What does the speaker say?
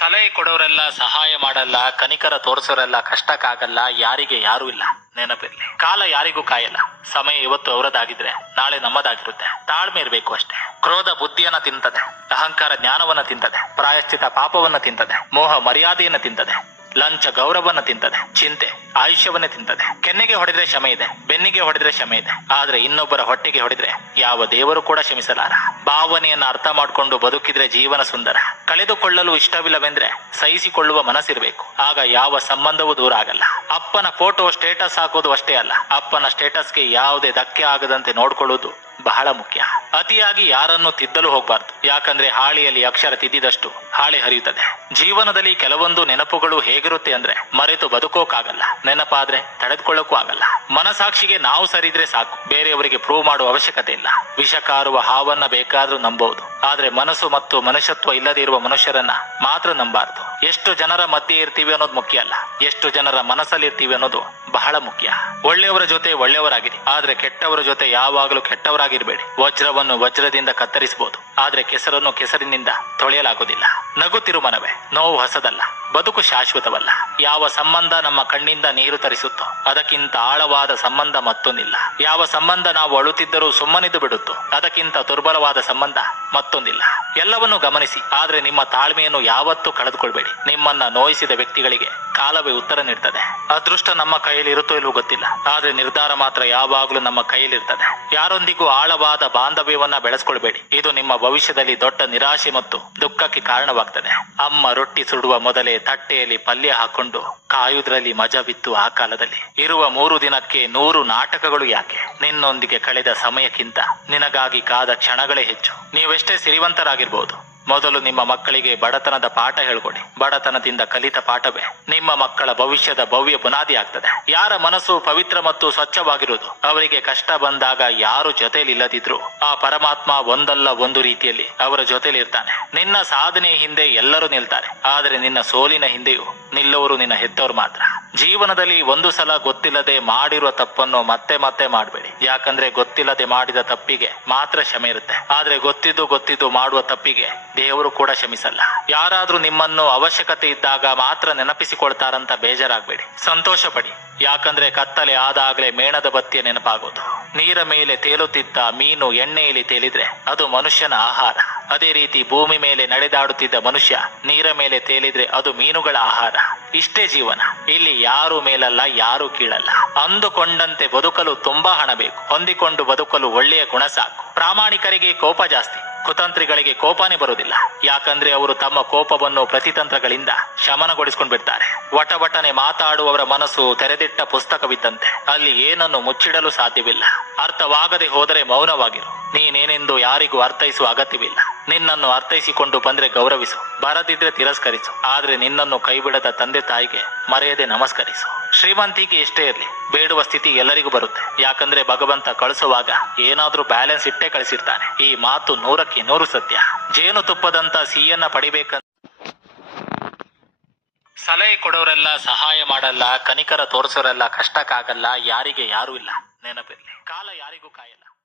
ಸಲಹೆ ಕೊಡೋರೆಲ್ಲ ಸಹಾಯ ಮಾಡಲ್ಲ, ಕನಿಕರ ತೋರಿಸೋರೆಲ್ಲ ಕಷ್ಟಕ್ಕಾಗಲ್ಲ, ಯಾರಿಗೆ ಯಾರು ಇಲ್ಲ. ನೆನಪಿರ್ಲಿ. ಕಾಲ ಯಾರಿಗೂ ಕಾಯಲ್ಲ. ಸಮಯ ಇವತ್ತು ಅವರದಾಗಿದ್ರೆ, ನಾಳೆ ನಮ್ಮದಾಗಿರುತ್ತೆ. ತಾಳ್ಮೆ ಇರಬೇಕು ಅಷ್ಟೇ. ಕ್ರೋಧ ಬುದ್ಧಿಯನ್ನ ತಿಂತದೆ. ಅಹಂಕಾರ ಜ್ಞಾನವನ್ನ ತಿಂತದೆ. ಪ್ರಾಯಶ್ಚಿತ ಪಾಪವನ್ನ ತಿಂತದೆ. ಮೋಹ ಮರ್ಯಾದೆಯನ್ನ ತಿಂತದೆ. ಲಂಚ ಗೌರವನ್ನ ತಿಂತದೆ, ಚಿಂತೆ, ಆಯುಷ್ಯವನ್ನೇ ತಿಂತದೆ. ಕೆನ್ನೆಗೆ ಹೊಡೆದ್ರೆ ಕ್ಷಮೆ ಇದೆ, ಬೆನ್ನಿಗೆ ಹೊಡೆದ್ರೆ ಕ್ಷಮೆ ಇದೆ. ಆದ್ರೆ ಇನ್ನೊಬ್ಬರ ಹೊಟ್ಟೆಗೆ ಹೊಡೆದ್ರೆ ಯಾವ ದೇವರು ಕೂಡ ಕ್ಷಮಿಸಲಾರ. ಭಾವನೆಯನ್ನ ಅರ್ಥ ಮಾಡ್ಕೊಂಡು ಬದುಕಿದ್ರೆ ಜೀವನ ಸುಂದರ. ಕಳೆದುಕೊಳ್ಳಲು ಇಷ್ಟವಿಲ್ಲವೆಂದ್ರೆ ಸಹಿಸಿಕೊಳ್ಳುವ ಮನಸ್ಸಿರಬೇಕು. ಆಗ ಯಾವ ಸಂಬಂಧವೂ ದೂರ ಆಗಲ್ಲ. ಅಪ್ಪನ ಫೋಟೋ ಸ್ಟೇಟಸ್ ಹಾಕೋದು ಅಷ್ಟೇ ಅಲ್ಲ. ಅಪ್ಪನ ಸ್ಟೇಟಸ್ಗೆ ಯಾವುದೇ ಧಕ್ಕೆ ಆಗದಂತೆ ನೋಡ್ಕೊಳ್ಳೋದು ಬಹಳ ಮುಖ್ಯ. ಅತಿಯಾಗಿ ಯಾರನ್ನು ತಿದ್ದಲು ಹೋಗಬಾರ್ದು. ಯಾಕಂದ್ರೆ ಹಾಳಿಯಲ್ಲಿ ಅಕ್ಷರ ತಿದ್ದಿದಷ್ಟು ಹಾಳೆ ಹರಿಯುತ್ತದೆ. ಜೀವನದಲ್ಲಿ ಕೆಲವೊಂದು ನೆನಪುಗಳು ಹೇಗಿರುತ್ತೆ ಅಂದ್ರೆ ಮರೆತು ಬದುಕೋಕಾಗಲ್ಲ. ನೆನಪಾದ್ರೆ ತಡೆದುಕೊಳ್ಳಕ್ಕೂ ಆಗಲ್ಲ. ಮನಸಾಕ್ಷಿಗೆ ನಾವು ಸರಿದ್ರೆ ಸಾಕು. ಬೇರೆಯವರಿಗೆ ಪ್ರೂವ್ ಮಾಡುವ ಅವಶ್ಯಕತೆ ಇಲ್ಲ. ವಿಷ ಕಾರುವ ಹಾವನ್ನ ಬೇಕಾದ್ರೂ ನಂಬಬಹುದು. ಆದ್ರೆ ಮನಸ್ಸು ಮತ್ತು ಮನುಷ್ಯತ್ವ ಇಲ್ಲದೇ ಇರುವ ಮನುಷ್ಯರನ್ನ ಮಾತ್ರ ನಂಬಾರ್ದು ಎಷ್ಟು ಜನರ ಮಧ್ಯೆ ಇರ್ತೀವಿ ಅನ್ನೋದು ಮುಖ್ಯ ಅಲ್ಲ. ಎಷ್ಟು ಜನರ ಮನಸ್ಸಲ್ಲಿ ಇರ್ತೀವಿ ಅನ್ನೋದು ಬಹಳ ಮುಖ್ಯ. ಒಳ್ಳೆಯವರ ಜೊತೆ ಒಳ್ಳೆಯವರಾಗಿರಿ. ಆದ್ರೆ ಕೆಟ್ಟವರ ಜೊತೆ ಯಾವಾಗಲೂ ಕೆಟ್ಟವರಾಗಿರ್ಬೇಡಿ ವಜ್ರವನ್ನು ವಜ್ರದಿಂದ ಕತ್ತರಿಸಬಹುದು ಆದ್ರೆ ಕೆಸರನ್ನು ಕೆಸರಿನಿಂದ ತೊಳೆಯಲಾಗುವುದಿಲ್ಲ. ನಗು ತಿರುಮನವೇ, ನೋವು ಹೊಸದಲ್ಲ, ಬದುಕು ಶಾಶ್ವತವಲ್ಲ. ಯಾವ ಸಂಬಂಧ ನಮ್ಮ ಕಣ್ಣಿಂದ ನೀರು ತರಿಸುತ್ತೋ, ಅದಕ್ಕಿಂತ ಆಳವಾದ ಸಂಬಂಧ ಮತ್ತೊಂದಿಲ್ಲ. ಯಾವ ಸಂಬಂಧ ನಾವು ಅಳುತ್ತಿದ್ದರೂ ಸುಮ್ಮನಿದ್ದು ಬಿಡುತ್ತೋ, ಅದಕ್ಕಿಂತ ದುರ್ಬಲವಾದ ಸಂಬಂಧ ಮತ್ತೊಂದಿಲ್ಲ. ಎಲ್ಲವನ್ನು ಗಮನಿಸಿ, ಆದ್ರೆ ನಿಮ್ಮ ತಾಳ್ಮೆಯನ್ನು ಯಾವತ್ತೂ ಕಳೆದುಕೊಳ್ಬೇಡಿ. ನಿಮ್ಮನ್ನ ನೋಯಿಸಿದ ವ್ಯಕ್ತಿಗಳಿಗೆ ಕಾಲವೇ ಉತ್ತರ ನೀಡ್ತದೆ. ಅದೃಷ್ಟ ನಮ್ಮ ಕೈಯಲ್ಲಿ ಇರುತ್ತೋ ಇಲ್ವೋ ಗೊತ್ತಿಲ್ಲ. ಆದ್ರೆ ನಿರ್ಧಾರ ಮಾತ್ರ ಯಾವಾಗಲೂ ನಮ್ಮ ಕೈಯಲ್ಲಿರ್ತದೆ. ಯಾರೊಂದಿಗೂ ಆಳವಾದ ಬಾಂಧವ್ಯವನ್ನ ಬೆಳೆಸ್ಕೊಳ್ಬೇಡಿ. ಇದು ನಿಮ್ಮ ಭವಿಷ್ಯದಲ್ಲಿ ದೊಡ್ಡ ನಿರಾಶೆ ಮತ್ತು ದುಃಖಕ್ಕೆ ಕಾರಣವಾಗ್ತದೆ. ಅಮ್ಮ ರೊಟ್ಟಿ ಸುಡುವ ಮೊದಲೇ ತಟ್ಟೆಯಲ್ಲಿ ಪಲ್ಯ ಹಾಕೊಂಡು ಕಾಯುವುದರಲ್ಲಿ ಮಜವಿತ್ತು ಆ ಕಾಲದಲ್ಲಿ. ಇರುವ ಮೂರು ದಿನಕ್ಕೆ ನೂರು ನಾಟಕಗಳು ಯಾಕೆ? ನಿನ್ನೊಂದಿಗೆ ಕಳೆದ ಸಮಯಕ್ಕಿಂತ ನಿನಗಾಗಿ ಕಾದ ಕ್ಷಣಗಳೇ ಹೆಚ್ಚು. ನೀವೆಷ್ಟೇ ಸಿರಿವಂತರಾಗಿರ್ಬೋದು. ಮೊದಲು ನಿಮ್ಮ ಮಕ್ಕಳಿಗೆ ಬಡತನದ ಪಾಠ ಹೇಳ್ಕೊಡಿ. ಬಡತನದಿಂದ ಕಲಿತ ಪಾಠವೇ. ನಿಮ್ಮ ಮಕ್ಕಳ ಭವಿಷ್ಯದ ಭವ್ಯ ಬುನಾದಿ ಆಗ್ತದೆ. ಯಾರ ಮನಸ್ಸು ಪವಿತ್ರ ಮತ್ತು ಸ್ವಚ್ಛವಾಗಿರುವುದು, ಅವರಿಗೆ ಕಷ್ಟ ಬಂದಾಗ ಯಾರು ಜೊತೆಯಲ್ಲಿ ಇಲ್ಲದಿದ್ರು ಆ ಪರಮಾತ್ಮ ಒಂದಲ್ಲ ಒಂದು ರೀತಿಯಲ್ಲಿ ಅವರ ಜೊತೆಲಿ ಇರ್ತಾನೆ ನಿನ್ನ ಸಾಧನೆ ಹಿಂದೆ ಎಲ್ಲರೂ ನಿಲ್ತಾರೆ. ಆದರೆ ನಿನ್ನ ಸೋಲಿನ ಹಿಂದೆಯೂ ನಿಲ್ಲುವರು ನಿನ್ನ ಹೆತ್ತವರು ಮಾತ್ರ. ಜೀವನದಲ್ಲಿ ಒಂದು ಸಲ ಗೊತ್ತಿಲ್ಲದೆ ಮಾಡಿರುವ ತಪ್ಪನ್ನು ಮತ್ತೆ ಮತ್ತೆ ಮಾಡಬೇಡಿ. ಯಾಕಂದ್ರೆ ಗೊತ್ತಿಲ್ಲದೆ ಮಾಡಿದ ತಪ್ಪಿಗೆ ಮಾತ್ರ ಕ್ಷಮೆ ಇರುತ್ತೆ. ಆದ್ರೆ ಗೊತ್ತಿದ್ದು ಗೊತ್ತಿದ್ದು ಮಾಡುವ ತಪ್ಪಿಗೆ ದೇವರು ಕೂಡ ಕ್ಷಮಿಸಲ್ಲ. ಯಾರಾದ್ರೂ ನಿಮ್ಮನ್ನು ಅವಶ್ಯಕತೆ ಇದ್ದಾಗ ಮಾತ್ರ ನೆನಪಿಸಿಕೊಳ್ತಾರಂತ ಬೇಜಾರಾಗ್ಬೇಡಿ. ಸಂತೋಷ ಪಡಿ ಯಾಕಂದ್ರೆ ಕತ್ತಲೆ ಆದಾಗಲೇ ಮೇಣದ ಬತ್ತಿಯ ನೆನಪಾಗೋದು. ನೀರ ಮೇಲೆ ತೇಲುತ್ತಿದ್ದ ಮೀನು ಎಣ್ಣೆಯಲ್ಲಿ ತೇಲಿದ್ರೆ ಅದು ಮನುಷ್ಯನ ಆಹಾರ. ಅದೇ ರೀತಿ ಭೂಮಿ ಮೇಲೆ ನಡೆದಾಡುತ್ತಿದ್ದ ಮನುಷ್ಯ ನೀರ ಮೇಲೆ ತೇಲಿದ್ರೆ ಅದು ಮೀನುಗಳ ಆಹಾರ. ಇಷ್ಟೇ ಜೀವನ. ಇಲ್ಲಿ ಯಾರು ಮೇಲಲ್ಲ, ಯಾರು ಕೀಳಲ್ಲ. ಅಂದುಕೊಂಡಂತೆ ಬದುಕಲು ತುಂಬಾ ಹಣ ಬೇಕು. ಹೊಂದಿಕೊಂಡು ಬದುಕಲು ಒಳ್ಳೆಯ ಗುಣ ಸಾಕು. ಪ್ರಾಮಾಣಿಕರಿಗೆ ಕೋಪ ಜಾಸ್ತಿ, ಕುತಂತ್ರಿಗಳಿಗೆ ಕೋಪನೇ ಬರುವುದಿಲ್ಲ. ಯಾಕಂದ್ರೆ ಅವರು ತಮ್ಮ ಕೋಪವನ್ನು ಪ್ರತಿತಂತ್ರಗಳಿಂದ ಶಮನಗೊಳಿಸ್ಕೊಂಡು ಬಿಡ್ತಾರೆ. ವಟವಟನೆ ಮಾತಾಡುವವರ ಮನಸ್ಸು ತೆರೆದಿಟ್ಟ ಪುಸ್ತಕವಿದ್ದಂತೆ. ಅಲ್ಲಿ ಏನನ್ನು ಮುಚ್ಚಿಡಲು ಸಾಧ್ಯವಿಲ್ಲ. ಅರ್ಥವಾಗದೆ ಹೋದರೆ ಮೌನವಾಗಿರು. ನೀನೇನೆಂದು ಯಾರಿಗೂ ಅರ್ಥೈಸುವ ಅಗತ್ಯವಿಲ್ಲ. ನಿನ್ನನ್ನು ಅರ್ಥೈಸಿಕೊಂಡು ಬಂದ್ರೆ ಗೌರವಿಸು. ಬರದಿದ್ರೆ ತಿರಸ್ಕರಿಸು. ಆದ್ರೆ ನಿನ್ನನ್ನು ಕೈಬಿಡದ ತಂದೆ ತಾಯಿಗೆ ಮರೆಯದೆ ನಮಸ್ಕರಿಸು. ಶ್ರೀಮಂತಿಗೆ ಎಷ್ಟೇ ಇರಲಿ. ಬೇಡುವ ಸ್ಥಿತಿ ಎಲ್ಲರಿಗೂ ಬರುತ್ತೆ. ಯಾಕಂದ್ರೆ ಭಗವಂತ ಕಳಿಸುವಾಗ ಏನಾದ್ರೂ ಬ್ಯಾಲೆನ್ಸ್ ಇಟ್ಟೇ ಕಳಿಸಿರ್ತಾನೆ. ಈ ಮಾತು ನೂರಕ್ಕೆ ನೂರು ಸತ್ಯ. ಜೇನು ತುಪ್ಪದಂತ ಸಿಹಿಯನ್ನ ಪಡಿಬೇಕಂತ ಸಲಹೆ ಕೊಡೋರೆಲ್ಲ ಸಹಾಯ ಮಾಡಲ್ಲ, ಕನಿಕರ ತೋರಿಸೋರೆಲ್ಲ ಕಷ್ಟಕ್ಕಾಗಲ್ಲ, ಯಾರಿಗೆ ಯಾರು ಇಲ್ಲ. ನೆನಪಿರ್ಲಿ. ಕಾಲ ಯಾರಿಗೂ ಕಾಯಲ್ಲ.